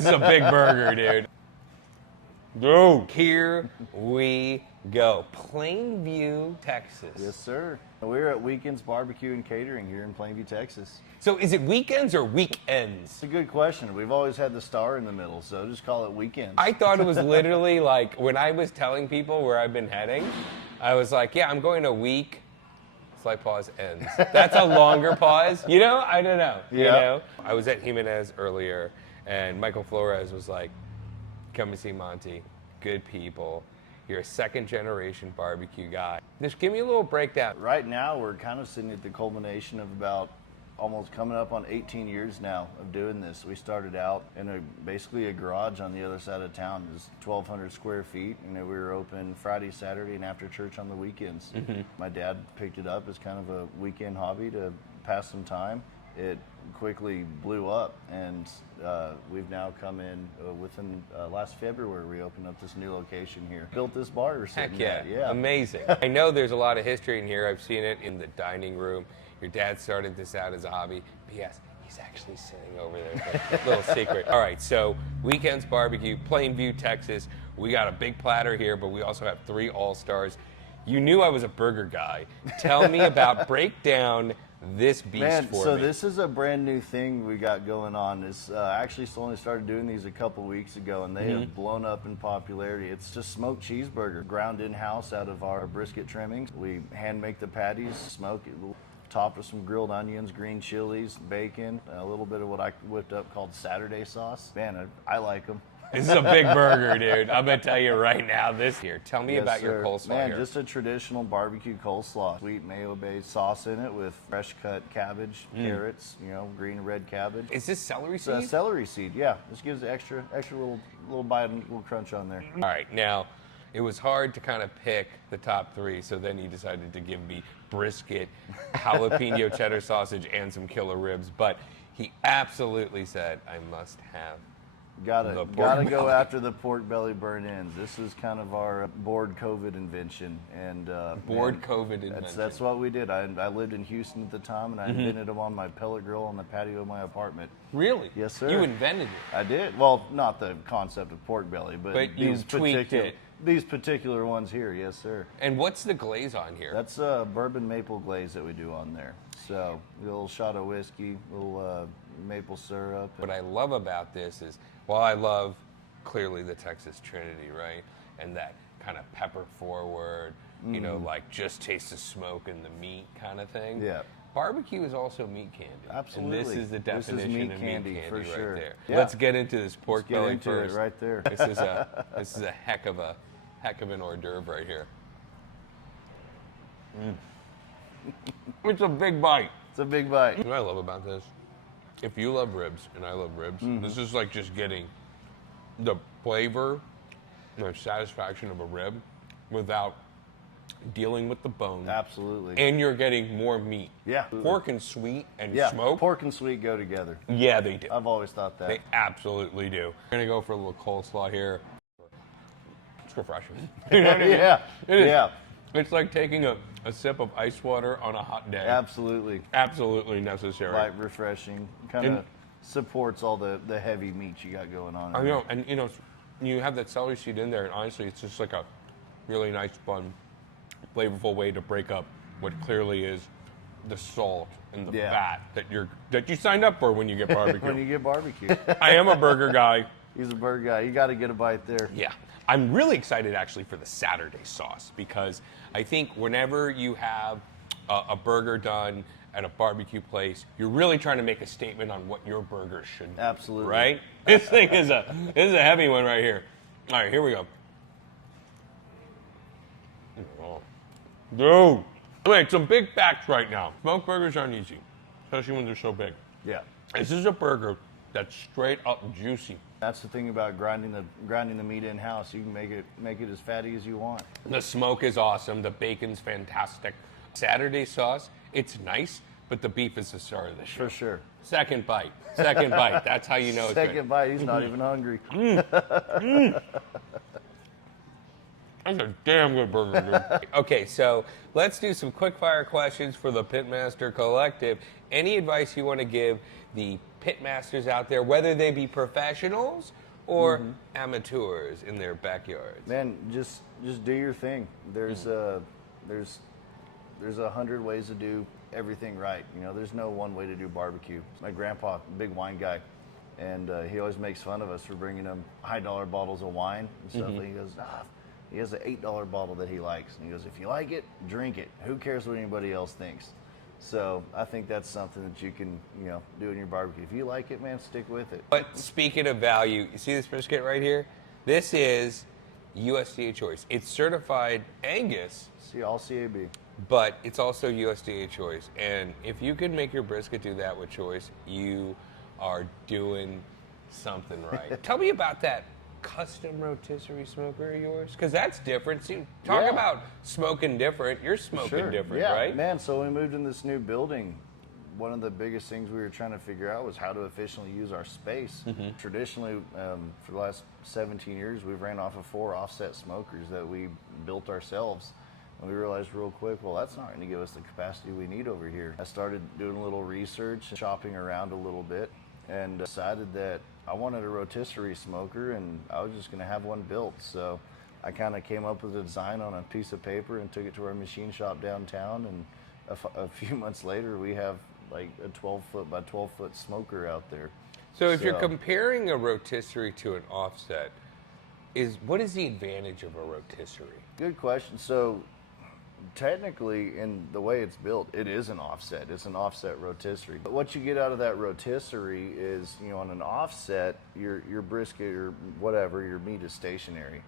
This is a big burger, dude. Dude, here we go. Plainview, Texas. Yes, sir. We're at Weekends BBQ and Catering here in Plainview, Texas. So is it weekends or weekends? It's a good question. We've always had the star in the middle, so just call it Weekends. I thought it was literally like when I was telling people where I've been heading, I was like, yeah, I'm going a week. Slight pause, ends. That's a longer pause. You know, I don't know. Yeah. You know? I was at Jimenez earlier, and Michael Flores was like, come and see Monte. Good people. You're a second-generation barbecue guy. Just give me a little breakdown. Right now, we're kind of sitting at the culmination of about almost coming up on 18 years now of doing this. We started out in basically a garage on the other side of town. It was 1,200 square feet, and we were open Friday, Saturday, and after church on the weekends. My dad picked it up as kind of a weekend hobby to pass some time. It quickly blew up, and we've now come in within last February. We opened up this new location here. Built this bar. We're Heck sitting yeah. at. Yeah, Amazing. I know there's a lot of history in here. I've seen it in the dining room. Your dad started this out as a hobby. P.S. He's actually sitting over there. It's a little secret. All right, so Weekends BBQ, Plainview, Texas. We got a big platter here, but we also have 3 all-stars. You knew I was a burger guy. Tell me about, break down this beast for me. So this is a brand new thing we got going on. It's actually only started doing these a couple weeks ago, and they have blown up in popularity. It's just smoked cheeseburger, ground in-house out of our brisket trimmings. We hand make the patties, smoke it, topped with some grilled onions, green chilies, bacon, a little bit of what I whipped up called Saturday sauce. Man, I like them. This is a big burger, dude. I'm going to tell you right now this here. Tell me about your coleslaw Man, here. just a traditional barbecue coleslaw. Sweet mayo-based sauce in it with fresh cut cabbage, carrots, green and red cabbage. Is this celery seed? It's celery seed, yeah. This gives extra little bite and little crunch on there. All right, now, it was hard to kind of pick the top 3, so then he decided to give me brisket, jalapeno cheddar sausage, and some killer ribs, but he absolutely said I must have Gotta go after the pork belly burn ends. This is kind of our bored COVID invention, and COVID invention. That's what we did. I lived in Houston at the time, and I invented them on my pellet grill on the patio of my apartment. Really? Yes, sir. You invented it. I did. Well, not the concept of pork belly, but you tweaked it. These particular ones here, yes, sir. And what's the glaze on here? That's bourbon maple glaze that we do on there. So a little shot of whiskey, a little maple syrup. What I love about this is, while I love clearly the Texas Trinity, right, and that kind of pepper forward, like just taste the smoke and the meat kind of thing. Yeah. Barbecue is also meat candy. Absolutely. And this is the definition of meat candy for right sure. there. Yeah. Let's get into this pork Let's get belly into first. it right there. This is a heck of an hors d'oeuvre right here. It's a big bite. It's a big bite. What I love about this, if you love ribs and I love ribs, this is like just getting the flavor and the satisfaction of a rib without dealing with the bone. Absolutely. And you're getting more meat. Yeah. Pork and sweet and Yeah, smoke. pork and sweet go together. Yeah, they do. I've always thought that. They absolutely do. We're going to go for a little coleslaw here. It's refreshing. You know what I mean? Yeah. It is. Yeah. It's like taking a sip of ice water on a hot day. Absolutely. Absolutely necessary. Light, refreshing. Kind of supports all the heavy meats you got going on. I know, and you have that celery seed in there, and honestly, it's just like a really nice, fun, flavorful way to break up what clearly is the salt and the fat that you signed up for when you get barbecue. When you get barbecue. I am a burger guy. He's a burger guy. You got to get a bite there. Yeah. I'm really excited actually for the Saturday sauce, because I think whenever you have a burger done at a barbecue place, you're really trying to make a statement on what your burger should be. Absolutely. Right? This thing is a heavy one right here. All right, here we go. Oh. Dude. Wait, some big facts right now. Smoked burgers aren't easy, especially when they're so big. Yeah. This is a burger that's straight up juicy. That's the thing about grinding the meat in house. You can make it as fatty as you want. The smoke is awesome. The bacon's fantastic. Saturday sauce, it's nice, but the beef is the star of the show. For sure. Second bite. Second bite. That's how you know it's Second good. bite. He's not even hungry. That's a damn good burger, dude. Okay, so let's do some quick fire questions for the Pitmaster Collective. Any advice you want to give the pitmasters out there, whether they be professionals or amateurs in their backyards? Man, just do your thing. There's 100 ways to do everything right. You know, there's no one way to do barbecue. My grandpa, big wine guy, and he always makes fun of us for bringing him high dollar bottles of wine and stuff. And he goes, he has an $8 bottle that he likes. And he goes, if you like it, drink it. Who cares what anybody else thinks? So I think that's something that you can, do in your barbecue. If you like it, man, stick with it. But speaking of value, you see this brisket right here? This is USDA choice. It's certified Angus. See, all CAB. But it's also USDA choice. And if you can make your brisket do that with choice, you are doing something right. Tell me about that custom rotisserie smoker of yours, because that's different. See, talk about smoking different. You're smoking different, right? Man, so when we moved in this new building, one of the biggest things we were trying to figure out was how to efficiently use our space. Traditionally, for the last 17 years, we've ran off of 4 offset smokers that we built ourselves. And we realized real quick, well, that's not going to give us the capacity we need over here. I started doing a little research, shopping around a little bit, and decided that I wanted a rotisserie smoker, and I was just going to have one built. So I kind of came up with a design on a piece of paper and took it to our machine shop downtown, and a few months later, we have like a 12-foot by 12-foot smoker out there. So if you're comparing a rotisserie to an offset, what is the advantage of a rotisserie? Good question. So technically, in the way it's built, it is an offset. It's an offset rotisserie. But what you get out of that rotisserie is, on an offset, your brisket or whatever, your meat is stationary.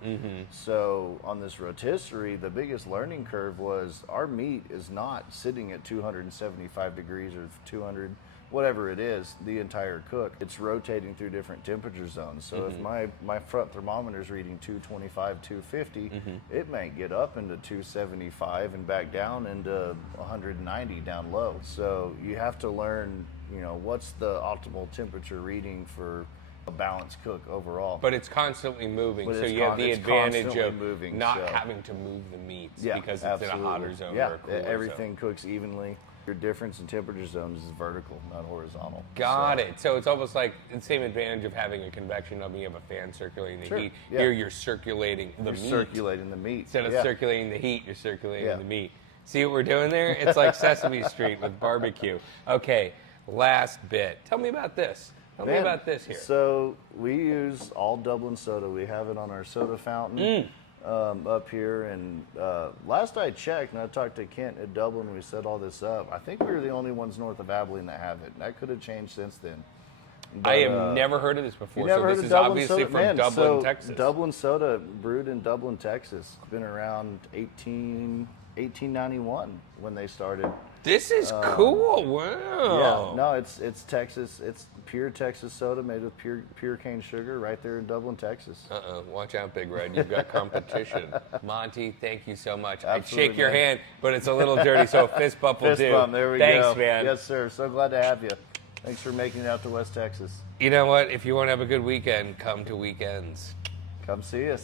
So on this rotisserie, the biggest learning curve was our meat is not sitting at 275 degrees or 200, whatever it is, the entire cook. It's rotating through different temperature zones. So if my front thermometer is reading 225, 250, it may get up into 275 and back down into 190 down low. So you have to learn, what's the optimal temperature reading for a balanced cook overall. But it's constantly moving, so you have the advantage of not having to move the meats because it's in a hotter zone or a cooler everything cooks evenly. Your difference in temperature zones is vertical, not horizontal. Got it. So it's almost like the same advantage of having a convection oven. You have a fan circulating the heat. Yeah. Here you're circulating the meat. Circulating the meat. Instead of circulating the heat, you're circulating the meat. See what we're doing there? It's like Sesame Street with barbecue. Okay, last bit. Tell me about this. Tell me about this here. So we use all Dublin soda. We have it on our soda fountain. Up here, and last I checked, and I talked to Kent at Dublin, and we set all this up, I think we were the only ones north of Abilene that have it. That could have changed since then. But, I have never heard of this before, so this is obviously from Dublin, Texas. Dublin soda, brewed in Dublin, Texas. It's been around 1891 when they started. This is cool. Wow. Yeah, no, it's Texas. It's pure Texas soda made with pure cane sugar right there in Dublin, Texas. Watch out, Big Red. You've got competition. Monte, thank you so much. Absolutely, I'd shake your hand, but it's a little dirty, so a fist bump will do. Fist bump, there we go. Thanks, man. Yes, sir. So glad to have you. Thanks for making it out to West Texas. You know what? If you want to have a good weekend, come to Weekends. Come see us.